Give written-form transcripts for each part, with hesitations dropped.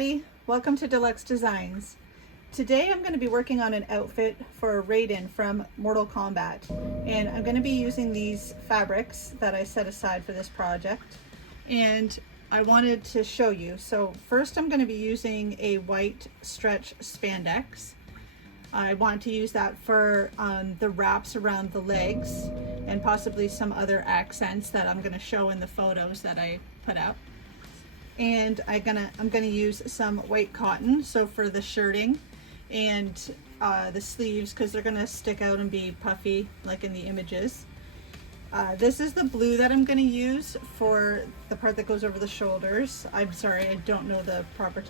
everybody, welcome to Deluxe Designs. Today I'm going to be working on an outfit for Raiden from Mortal Kombat, and I'm going to be using these fabrics that I set aside for this project, and I wanted to show you. So first I'm going to be using a white stretch spandex. I want to use that for the wraps around the legs and possibly some other accents that I'm going to show in the photos that I put up. And I'm gonna use some white cotton, so for the shirting and the sleeves, because they're gonna stick out and be puffy like in the images. This is the blue that I'm gonna use for the part that goes over the shoulders. I'm sorry, I don't know the proper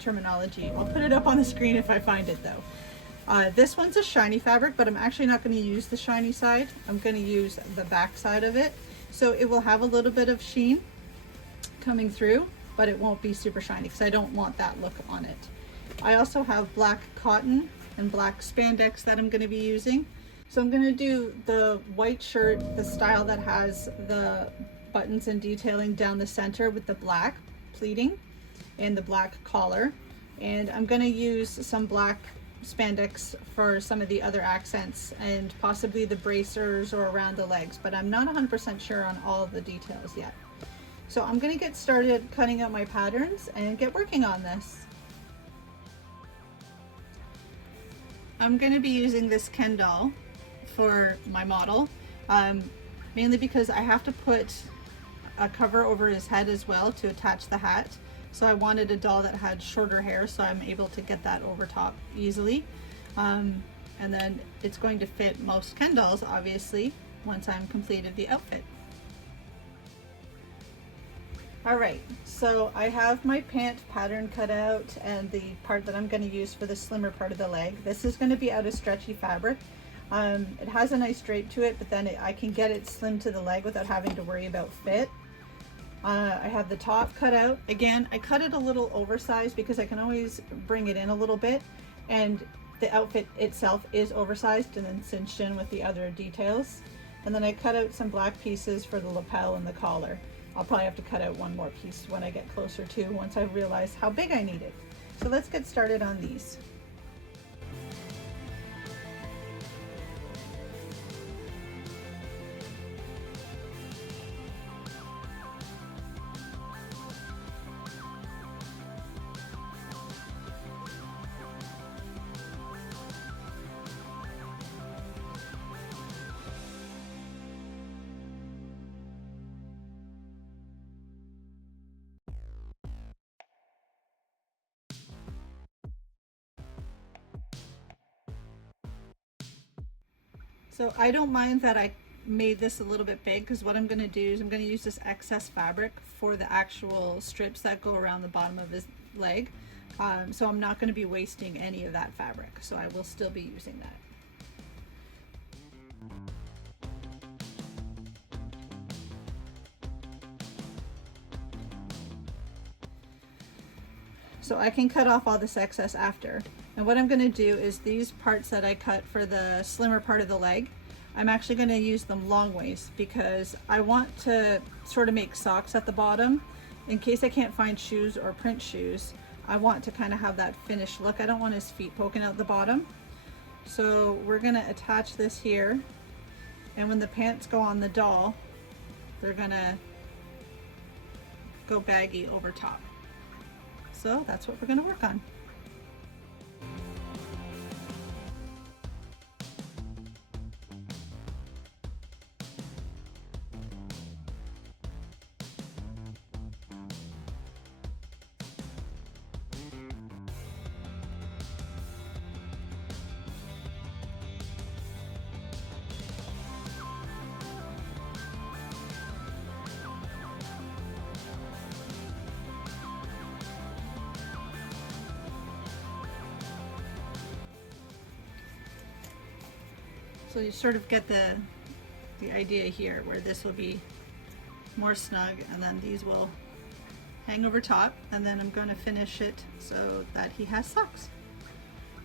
terminology. I'll put it up on the screen if I find it though. This one's a shiny fabric, but I'm actually not going to use the shiny side. I'm going to use the back side of it. So it will have a little bit of sheen coming through, but it won't be super shiny because I don't want that look on it. I also have black cotton and black spandex that I'm going to be using. So I'm going to do the white shirt, the style that has the buttons and detailing down the center with the black pleating and the black collar. And I'm going to use some black spandex for some of the other accents and possibly the bracers or around the legs, but I'm not 100% sure on all of the details yet. So I'm going to get started cutting out my patterns and get working on this. I'm going to be using this Ken doll for my model, mainly because I have to put a cover over his head as well to attach the hat. So I wanted a doll that had shorter hair, so I'm able to get that over top easily. And then it's going to fit most Ken dolls, obviously, once I'm completed the outfit. Alright, so I have my pant pattern cut out and the part that I'm going to use for the slimmer part of the leg. This is going to be out of stretchy fabric. It has a nice drape to it, but then I can get it slim to the leg without having to worry about fit. I have the top cut out. Again, I cut it a little oversized because I can always bring it in a little bit, and the outfit itself is oversized and then cinched in with the other details. And then I cut out some black pieces for the lapel and the collar. I'll probably have to cut out one more piece when I get closer to, once I realize how big I need it. So let's get started on these. So I don't mind that I made this a little bit big, because what I'm going to do is I'm going to use this excess fabric for the actual strips that go around the bottom of his leg. So I'm not going to be wasting any of that fabric, so I will still be using that. So I can cut off all this excess after. And what I'm going to do is these parts that I cut for the slimmer part of the leg, I'm actually going to use them long ways because I want to sort of make socks at the bottom. In case I can't find shoes or print shoes, I want to kind of have that finished look. I don't want his feet poking out the bottom. So we're going to attach this here, and when the pants go on the doll, they're going to go baggy over top. So that's what we're going to work on. So you sort of get the idea here, where this will be more snug and then these will hang over top, and then I'm going to finish it so that he has socks.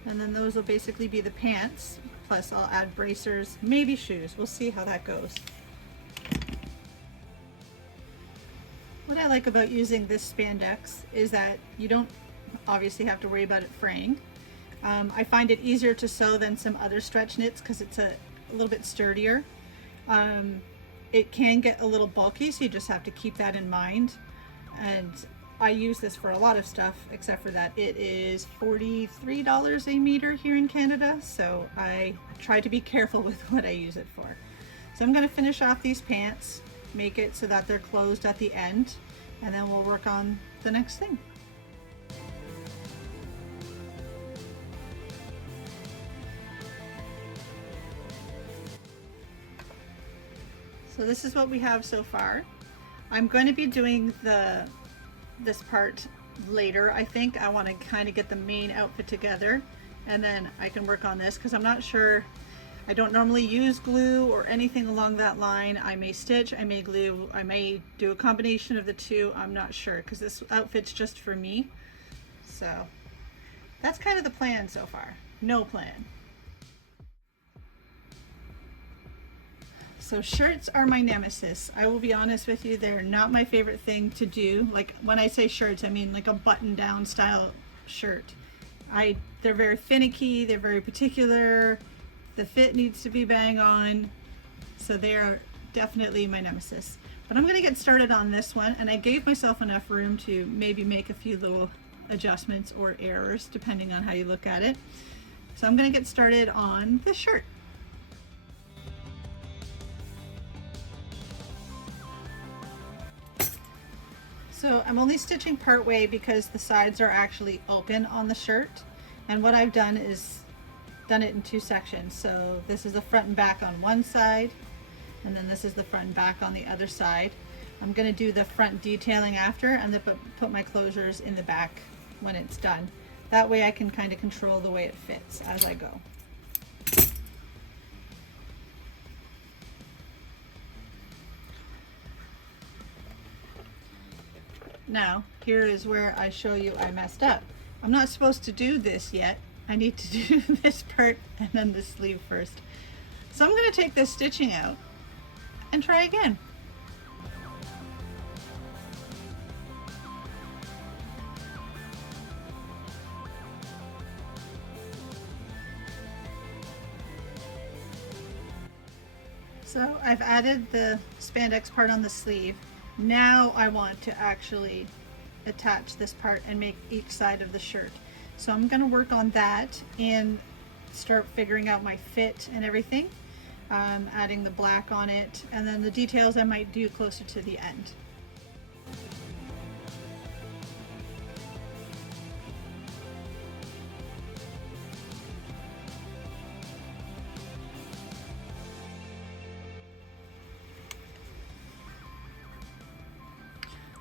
And then those will basically be the pants, plus I'll add bracers, maybe shoes. We'll see how that goes. What I like about using this spandex is that you don't obviously have to worry about it fraying. I find it easier to sew than some other stretch knits because it's a little bit sturdier. It can get a little bulky, so you just have to keep that in mind. And I use this for a lot of stuff, except for that it is $43 a meter here in Canada, so I try to be careful with what I use it for. So I'm going to finish off these pants, make it so that they're closed at the end, and then we'll work on the next thing. So this is what we have so far. I'm going to be doing this part later. I think I want to kind of get the main outfit together, and then I can work on this because I'm not sure. I don't normally use glue or anything along that line. I may stitch, I may glue, I may do a combination of the two. I'm not sure because this outfit's just for me. So that's kind of the plan so far. No plan. So shirts are my nemesis. I will be honest with you, they're not my favorite thing to do. Like when I say shirts, I mean like a button-down style shirt. They're very finicky, they're very particular. The fit needs to be bang on. So they are definitely my nemesis. But I'm gonna get started on this one, and I gave myself enough room to maybe make a few little adjustments or errors depending on how you look at it. So I'm gonna get started on the shirt. So I'm only stitching part way because the sides are actually open on the shirt. And what I've done is done it in two sections. So this is the front and back on one side, and then this is the front and back on the other side. I'm gonna do the front detailing after, and then put my closures in the back when it's done. That way I can kind of control the way it fits as I go. Now, here is where I show you I messed up. I'm not supposed to do this yet. I need to do this part and then the sleeve first. So I'm going to take this stitching out and try again. So I've added the spandex part on the sleeve. Now I want to actually attach this part and make each side of the shirt. So I'm going to work on that and start figuring out my fit and everything, adding the black on it, and then the details I might do closer to the end.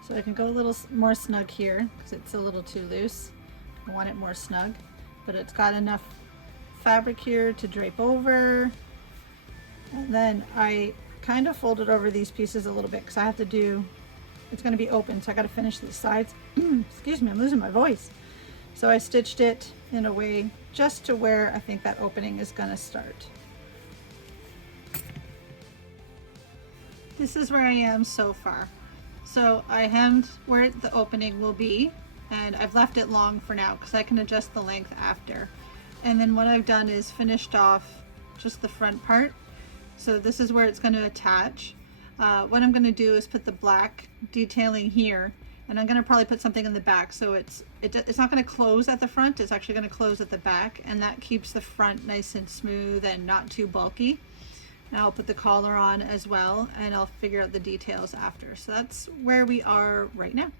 So I can go a little more snug here because it's a little too loose. I want it more snug, but it's got enough fabric here to drape over. And then I kind of folded over these pieces a little bit because I have to do, it's going to be open, so I got to finish these sides. Excuse me, I'm losing my voice. So I stitched it in a way just to where I think that opening is going to start. This is where I am so far. So I hemmed where the opening will be, and I've left it long for now because I can adjust the length after. And then what I've done is finished off just the front part. So this is where it's going to attach. What I'm going to do is put the black detailing here, and I'm going to probably put something in the back so it's not going to close at the front, it's actually going to close at the back, and that keeps the front nice and smooth and not too bulky. Now I'll put the collar on as well, and I'll figure out the details after. So that's where we are right now.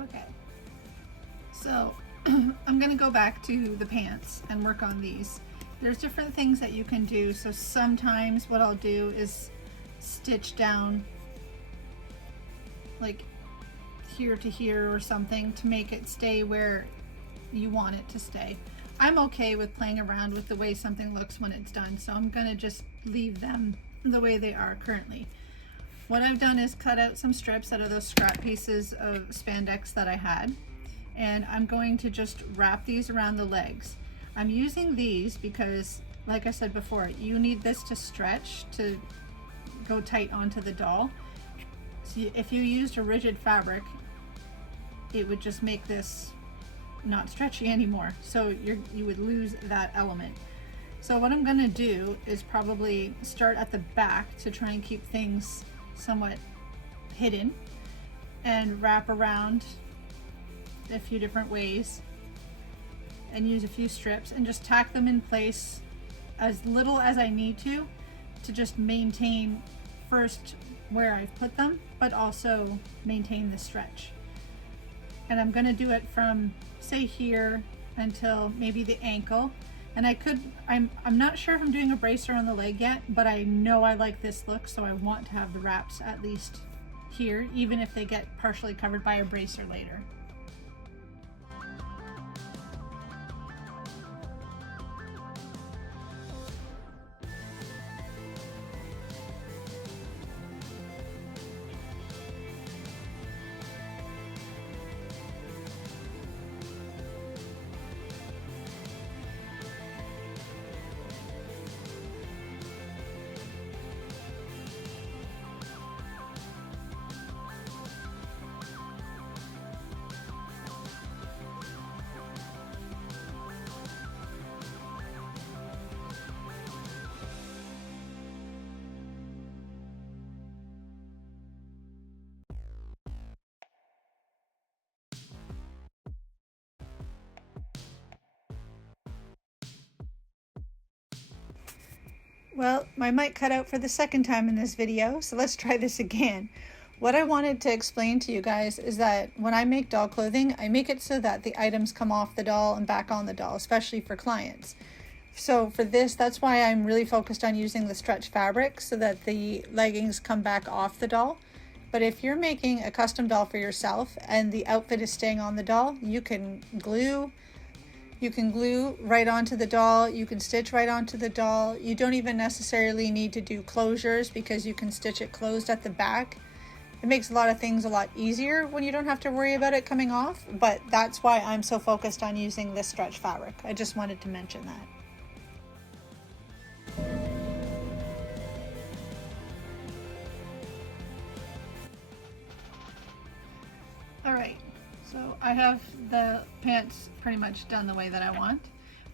Okay, so I'm going to go back to the pants and work on these. There's different things that you can do. So sometimes what I'll do is stitch down like here to here or something to make it stay where you want it to stay. I'm okay with playing around with the way something looks when it's done, so I'm gonna just leave them the way they are currently. What I've done is cut out some strips out of those scrap pieces of spandex that I had, and I'm going to just wrap these around the legs. I'm using these because, like I said before, you need this to stretch to go tight onto the doll. So if you used a rigid fabric, it would just make this not stretchy anymore. So you would lose that element. So what I'm gonna do is probably start at the back to try and keep things somewhat hidden and wrap around a few different ways and use a few strips and just tack them in place as little as I need to just maintain first where I've put them, but also maintain the stretch. And I'm going to do it from, say, here until maybe the ankle. And I'm not sure if I'm doing a bracer on the leg yet, but I know I like this look, so I want to have the wraps at least here, even if they get partially covered by a bracer later. Well, my mic cut out for the second time in this video, so let's try this again. What I wanted to explain to you guys is that when I make doll clothing, I make it so that the items come off the doll and back on the doll, especially for clients. So for this, that's why I'm really focused on using the stretch fabric so that the leggings come back off the doll. But if you're making a custom doll for yourself and the outfit is staying on the doll, you can glue right onto the doll, you can stitch right onto the doll. You don't even necessarily need to do closures because you can stitch it closed at the back. It makes a lot of things a lot easier when you don't have to worry about it coming off, but that's why I'm so focused on using this stretch fabric. I just wanted to mention that. All right, so I have the pants pretty much done the way that I want.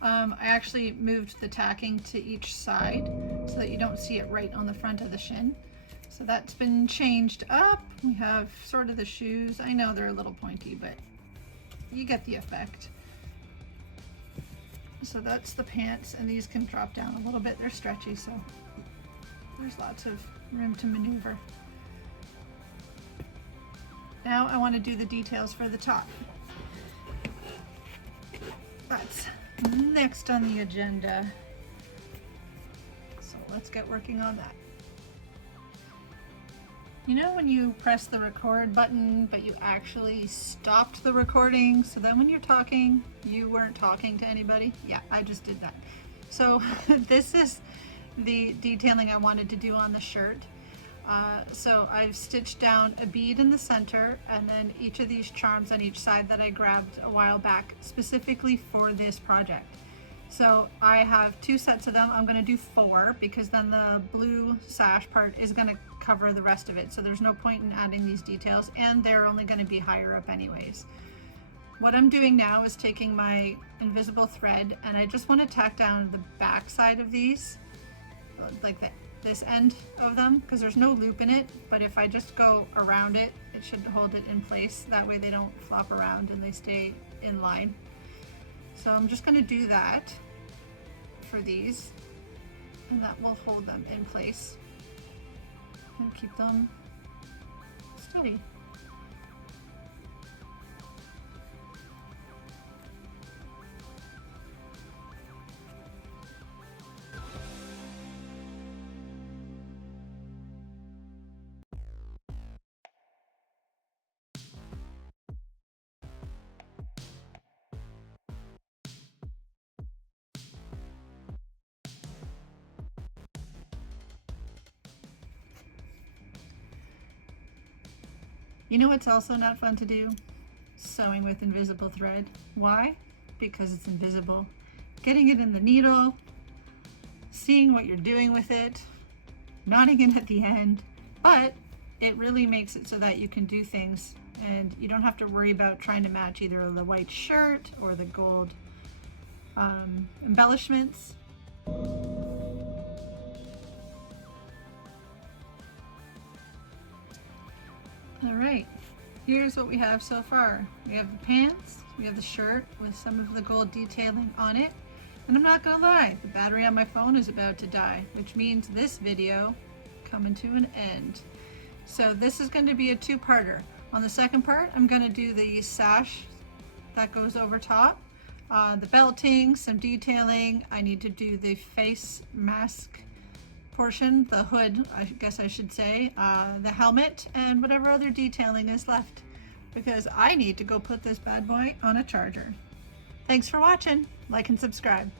I actually moved the tacking to each side so that you don't see it right on the front of the shin. So that's been changed up. We have sort of the shoes. I know they're a little pointy, but you get the effect. So that's the pants, and these can drop down a little bit. They're stretchy, so there's lots of room to maneuver. Now I want to do the details for the top. That's next on the agenda. So let's get working on that. You know when you press the record button, but you actually stopped the recording, so then when you're talking, you weren't talking to anybody? Yeah, I just did that. So this is the detailing I wanted to do on the shirt. So I've stitched down a bead in the center and then each of these charms on each side that I grabbed a while back specifically for this project. So I have 2 sets of them. I'm going to do 4 because then the blue sash part is going to cover the rest of it. So there's no point in adding these details, and they're only going to be higher up anyways. What I'm doing now is taking my invisible thread and I just want to tack down the back side of these, like this end of them, because there's no loop in it, but if I just go around it, it should hold it in place. That way they don't flop around and they stay in line. So I'm just going to do that for these, and that will hold them in place and keep them steady. You know what's also not fun to do? Sewing with invisible thread. Why? Because it's invisible. Getting it in the needle, seeing what you're doing with it, knotting it at the end, but it really makes it so that you can do things and you don't have to worry about trying to match either the white shirt or the gold embellishments. All right, here's what we have so far. We have the pants, we have the shirt with some of the gold detailing on it, and I'm not gonna lie, the battery on my phone is about to die, which means this video coming to an end. So this is going to be a two-parter. On the second part, I'm going to do the sash that goes over top, the belting, some detailing. I need to do the face mask portion, the hood, I guess I should say, the helmet, and whatever other detailing is left, because I need to go put this bad boy on a charger. Thanks for watching. Like and subscribe.